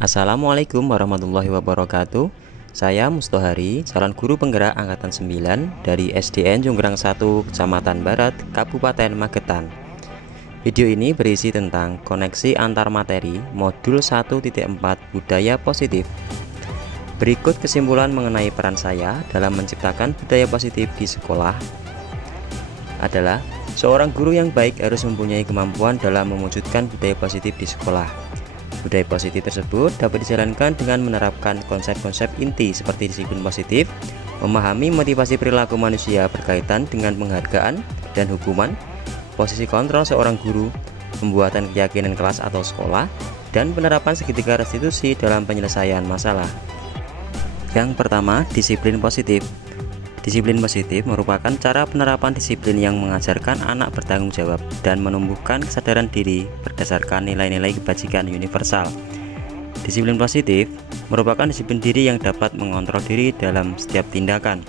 Assalamualaikum warahmatullahi wabarakatuh. Saya Mustohari, calon guru penggerak angkatan 9 dari SDN Jonggrang 1, Kecamatan Barat, Kabupaten Magetan. Video ini berisi tentang koneksi antar materi modul 1.4 budaya positif. Berikut kesimpulan mengenai peran saya dalam menciptakan budaya positif di sekolah adalah seorang guru yang baik harus mempunyai kemampuan dalam mewujudkan budaya positif di sekolah. Budaya positif tersebut dapat dijalankan dengan menerapkan konsep-konsep inti seperti disiplin positif, memahami motivasi perilaku manusia berkaitan dengan penghargaan dan hukuman, posisi kontrol seorang guru, pembuatan keyakinan kelas atau sekolah, dan penerapan segitiga restitusi dalam penyelesaian masalah. Yang pertama, disiplin positif. Disiplin positif merupakan cara penerapan disiplin yang mengajarkan anak bertanggung jawab dan menumbuhkan kesadaran diri berdasarkan nilai-nilai kebajikan universal. Disiplin positif merupakan disiplin diri yang dapat mengontrol diri dalam setiap tindakan.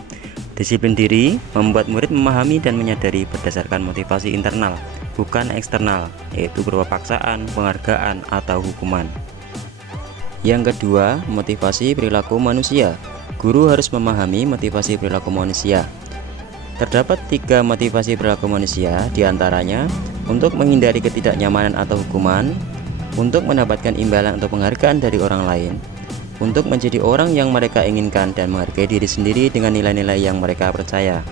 Disiplin diri membuat murid memahami dan menyadari berdasarkan motivasi internal, bukan eksternal, yaitu berupa paksaan, penghargaan, atau hukuman. Yang kedua, motivasi perilaku manusia. Guru harus memahami motivasi perilaku manusia. Terdapat 3 motivasi perilaku manusia, diantaranya untuk menghindari ketidaknyamanan atau hukuman, untuk mendapatkan imbalan atau penghargaan dari orang lain, untuk menjadi orang yang mereka inginkan dan menghargai diri sendiri dengan nilai-nilai yang mereka percaya.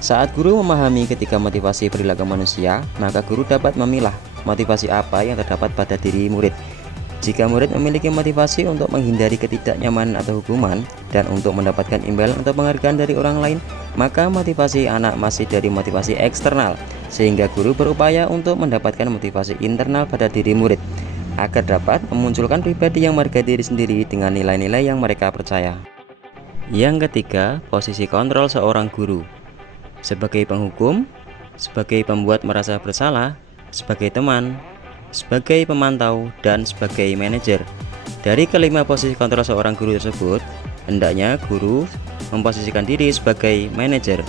Saat guru memahami ketiga motivasi perilaku manusia, maka guru dapat memilah motivasi apa yang terdapat pada diri murid. Jika murid memiliki motivasi untuk menghindari ketidaknyamanan atau hukuman dan untuk mendapatkan imbalan atau penghargaan dari orang lain, maka motivasi anak masih dari motivasi eksternal, sehingga guru berupaya untuk mendapatkan motivasi internal pada diri murid agar dapat memunculkan pribadi yang menghargai diri sendiri dengan nilai-nilai yang mereka percaya. Yang ketiga, posisi kontrol seorang guru. Sebagai penghukum, sebagai pembuat merasa bersalah, sebagai teman, sebagai pemantau, dan sebagai manajer. Dari kelima posisi kontrol seorang guru tersebut, hendaknya guru memposisikan diri sebagai manajer.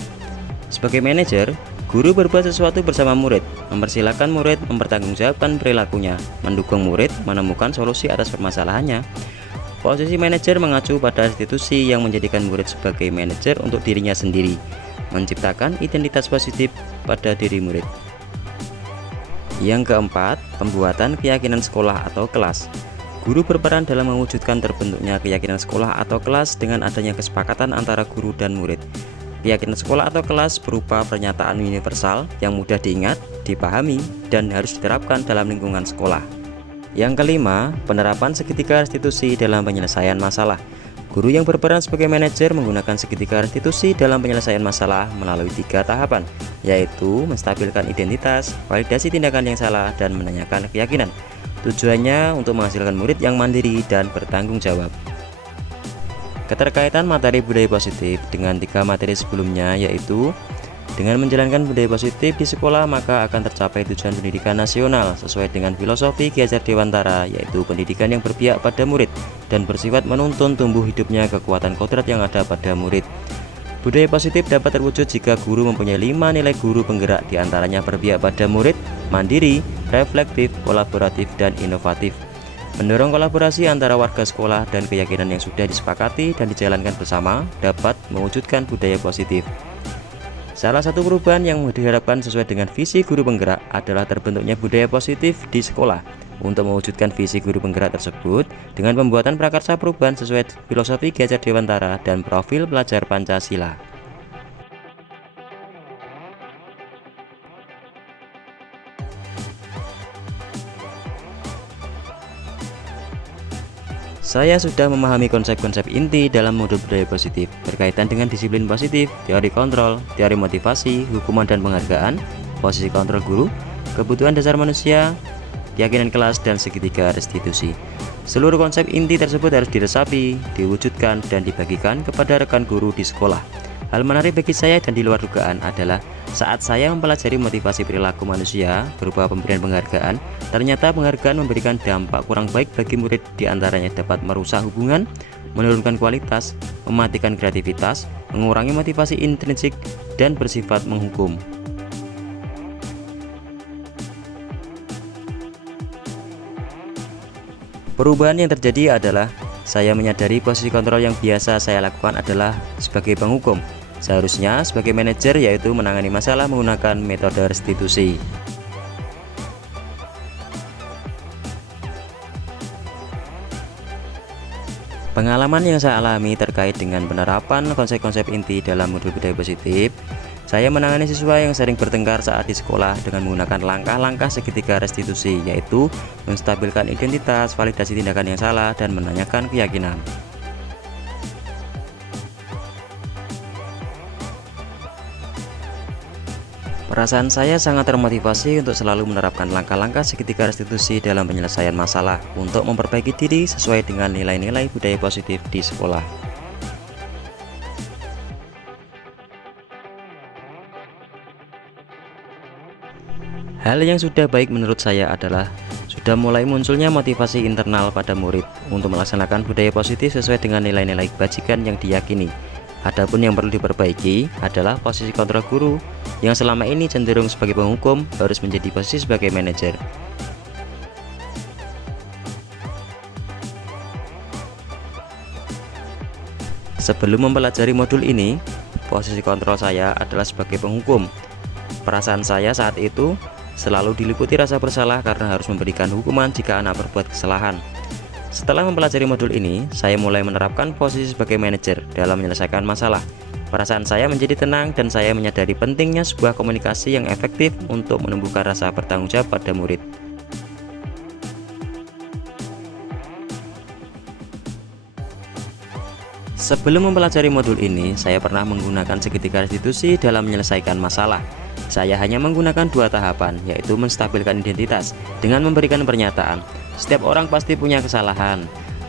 Sebagai manajer, guru berbuat sesuatu bersama murid, mempersilahkan murid mempertanggungjawabkan perilakunya, mendukung murid menemukan solusi atas permasalahannya. Posisi manajer mengacu pada institusi yang menjadikan murid sebagai manajer untuk dirinya sendiri, menciptakan identitas positif pada diri murid. Yang keempat, pembuatan keyakinan sekolah atau kelas. Guru berperan dalam mewujudkan terbentuknya keyakinan sekolah atau kelas dengan adanya kesepakatan antara guru dan murid. Keyakinan sekolah atau kelas berupa pernyataan universal yang mudah diingat, dipahami, dan harus diterapkan dalam lingkungan sekolah. Yang kelima, penerapan segitiga restitusi dalam penyelesaian masalah. Guru yang berperan sebagai manajer menggunakan segitiga restitusi dalam penyelesaian masalah melalui 3 tahapan, yaitu menstabilkan identitas, validasi tindakan yang salah, dan menanyakan keyakinan. Tujuannya untuk menghasilkan murid yang mandiri dan bertanggung jawab. Keterkaitan materi budaya positif dengan 3 materi sebelumnya, yaitu dengan menjalankan budaya positif di sekolah maka akan tercapai tujuan pendidikan nasional sesuai dengan filosofi Ki Hajar Dewantara, yaitu pendidikan yang berpihak pada murid dan bersifat menuntun tumbuh hidupnya kekuatan kodrat yang ada pada murid. Budaya positif dapat terwujud jika guru mempunyai 5 nilai guru penggerak, diantaranya berpihak pada murid, mandiri, reflektif, kolaboratif, dan inovatif. Mendorong kolaborasi antara warga sekolah dan keyakinan yang sudah disepakati dan dijalankan bersama dapat mewujudkan budaya positif. Salah satu perubahan yang diharapkan sesuai dengan visi guru penggerak adalah terbentuknya budaya positif di sekolah. Untuk mewujudkan visi guru penggerak tersebut dengan pembuatan prakarsa perubahan sesuai filosofi Ki Hajar Dewantara dan profil pelajar Pancasila. Saya sudah memahami konsep-konsep inti dalam modul budaya positif berkaitan dengan disiplin positif, teori kontrol, teori motivasi, hukuman dan penghargaan, posisi kontrol guru, kebutuhan dasar manusia, keyakinan kelas, dan segitiga restitusi. Seluruh konsep inti tersebut harus diresapi, diwujudkan, dan dibagikan kepada rekan guru di sekolah. Hal menarik bagi saya dan di luar dugaan adalah saat saya mempelajari motivasi perilaku manusia berupa pemberian penghargaan, ternyata penghargaan memberikan dampak kurang baik bagi murid, diantaranya dapat merusak hubungan, menurunkan kualitas, mematikan kreativitas, mengurangi motivasi intrinsik, dan bersifat menghukum. Perubahan yang terjadi adalah saya menyadari posisi kontrol yang biasa saya lakukan adalah sebagai penghukum. Seharusnya sebagai manajer, yaitu menangani masalah menggunakan metode restitusi. Pengalaman yang saya alami terkait dengan penerapan konsep-konsep inti dalam modul budaya positif, saya menangani siswa yang sering bertengkar saat di sekolah dengan menggunakan langkah-langkah segitiga restitusi, yaitu menstabilkan identitas, validasi tindakan yang salah, dan menanyakan keyakinan. Perasaan saya sangat termotivasi untuk selalu menerapkan langkah-langkah segitiga restitusi dalam penyelesaian masalah untuk memperbaiki diri sesuai dengan nilai-nilai budaya positif di sekolah. Hal yang sudah baik menurut saya adalah sudah mulai munculnya motivasi internal pada murid untuk melaksanakan budaya positif sesuai dengan nilai-nilai kebajikan yang diyakini. Adapun yang perlu diperbaiki adalah posisi kontrol guru yang selama ini cenderung sebagai penghukum harus menjadi posisi sebagai manajer. Sebelum mempelajari modul ini, posisi kontrol saya adalah sebagai penghukum. Perasaan saya saat itu selalu diliputi rasa bersalah karena harus memberikan hukuman jika anak berbuat kesalahan. Setelah mempelajari modul ini, saya mulai menerapkan posisi sebagai manajer dalam menyelesaikan masalah. Perasaan saya menjadi tenang dan saya menyadari pentingnya sebuah komunikasi yang efektif untuk menumbuhkan rasa bertanggung jawab pada murid. Sebelum mempelajari modul ini, saya pernah menggunakan segitiga restitusi dalam menyelesaikan masalah. Saya hanya menggunakan dua tahapan, yaitu menstabilkan identitas dengan memberikan pernyataan, setiap orang pasti punya kesalahan,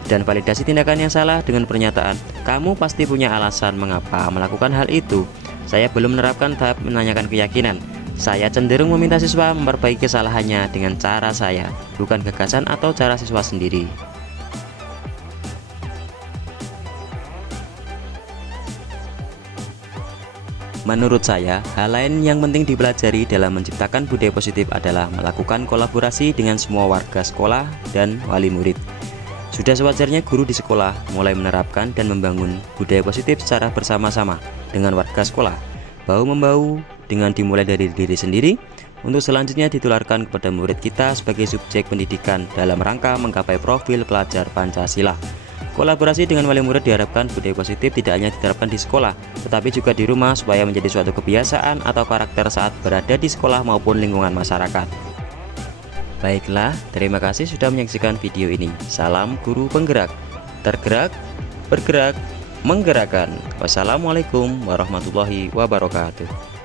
dan validasi tindakan yang salah dengan pernyataan, kamu pasti punya alasan mengapa melakukan hal itu. Saya belum menerapkan tahap menanyakan keyakinan. Saya cenderung meminta siswa memperbaiki kesalahannya dengan cara saya, bukan gagasan atau cara siswa sendiri. Menurut saya, hal lain yang penting dipelajari dalam menciptakan budaya positif adalah melakukan kolaborasi dengan semua warga sekolah dan wali murid. Sudah sewajarnya guru di sekolah mulai menerapkan dan membangun budaya positif secara bersama-sama dengan warga sekolah, bahu-membahu dengan dimulai dari diri sendiri, untuk selanjutnya ditularkan kepada murid kita sebagai subjek pendidikan dalam rangka menggapai profil pelajar Pancasila. Kolaborasi dengan wali murid diharapkan budaya positif tidak hanya diterapkan di sekolah, tetapi juga di rumah supaya menjadi suatu kebiasaan atau karakter saat berada di sekolah maupun lingkungan masyarakat. Baiklah, terima kasih sudah menyaksikan video ini. Salam guru penggerak, tergerak, bergerak, menggerakkan. Wassalamualaikum warahmatullahi wabarakatuh.